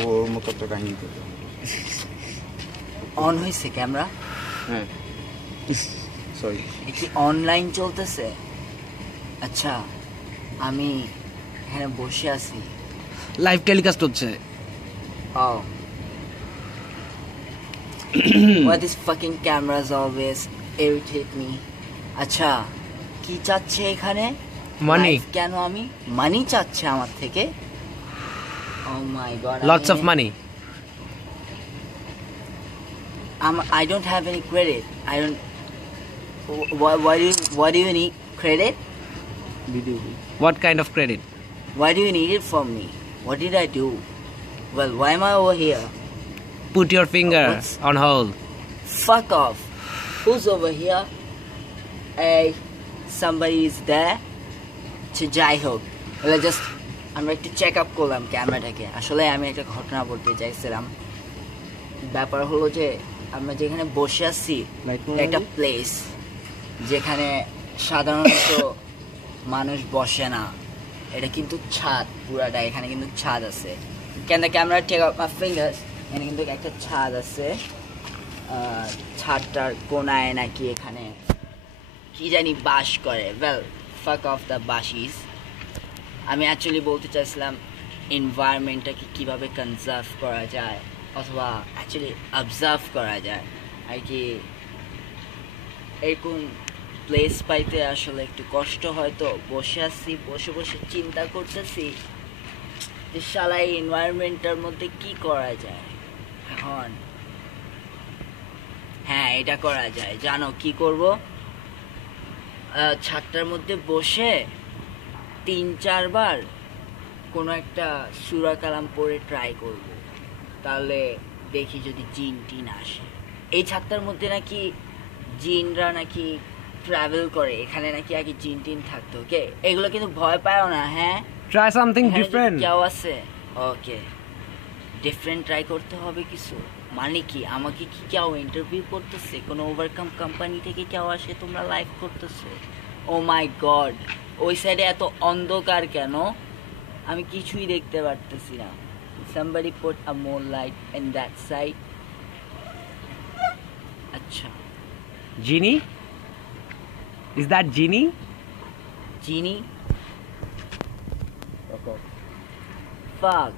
ওর মতো একটা কাহিনী করবে। অন হয়েছে ক্যামেরা? হ্যাঁ, সরি। কি অনলাইন চলতেছে? আচ্ছা, আমি এখানে বসে আছি। লাইভ টেলিকাস্ট হচ্ছে। Oh. Why these fucking cameras always irritate me? আচ্ছা, কি চাচ্ছে এখানে? মানি। কেন আমি মানি চাচ্ছে আমার থেকে? Oh my god. Lots of money. I don't have any credit. I don't. Why do you need credit? What kind of credit? Why do you need it from me? What did I do? Well, why am I over here? Put your finger on hold. Fuck off. Who's over here? Hey, somebody is there. যাই হোক, আমরা একটু check up করলাম ক্যামেরাটাকে। আসলে আমি একটা ঘটনা বলতে চাইছিলাম। ব্যাপার হলো যে আমরা যেখানে বসে আছি একটা প্লেস যেখানে সাধারণত মানুষ বসে না। এটা কিন্তু ছাদ পুরাটা, এখানে কিন্তু ছাদ আছে। Can the camera take out my fingers? এখানে কিন্তু একটা ছাদ আছে। ছাদটার কোনায় নাকি এখানে কি জানি বাস করে। Well, fuck off the bashies. আমি অ্যাকচুয়ালি বলতে চাইছিলাম এনভায়রনমেন্টটাকে কীভাবে কনজার্ভ করা যায় অথবা অ্যাকচুয়ালি অবজার্ভ করা যায় আর কি। এরকম প্লেস পাইতে আসলে একটু কষ্ট হয়তো। বসে আছি, বসে বসে চিন্তা করতেছি যে শালা এই এনভায়রনমেন্টটার মধ্যে কি করা যায় এখন। হ্যাঁ, এটা করা যায়। জানো কি করব? ছাদটার মধ্যে বসে 3-4 বার কোনো একটা সূরা কালাম পড়ে ট্রাই করব, তাহলে দেখি যদি জিন টিন আসে। এই ছাদটার মধ্যে নাকি জিনরা নাকি ট্রাভেল করে, এখানে নাকি আগে জিন টিন থাকতো। ওকে, এগুলো কিন্তু ভয় পায়ও না। হ্যাঁ, Try something different. কেউ আছে? ওকে, ডিফারেন্ট ট্রাই করতে হবে কিছু। মানে কি, আমাকে কি কেউ ইন্টারভিউ করতেছে? কোনো ওভারকাম কোম্পানি থেকে কেউ আসে তোমরা লাইভ করতেছো? ও মাই গড, ওই সাইডে এত অন্ধকার কেন? আমি কিছুই দেখতে পারতেছি না। Somebody put a more light in that side. আচ্ছা, Genie? Is that Genie? Jenny? Fuck.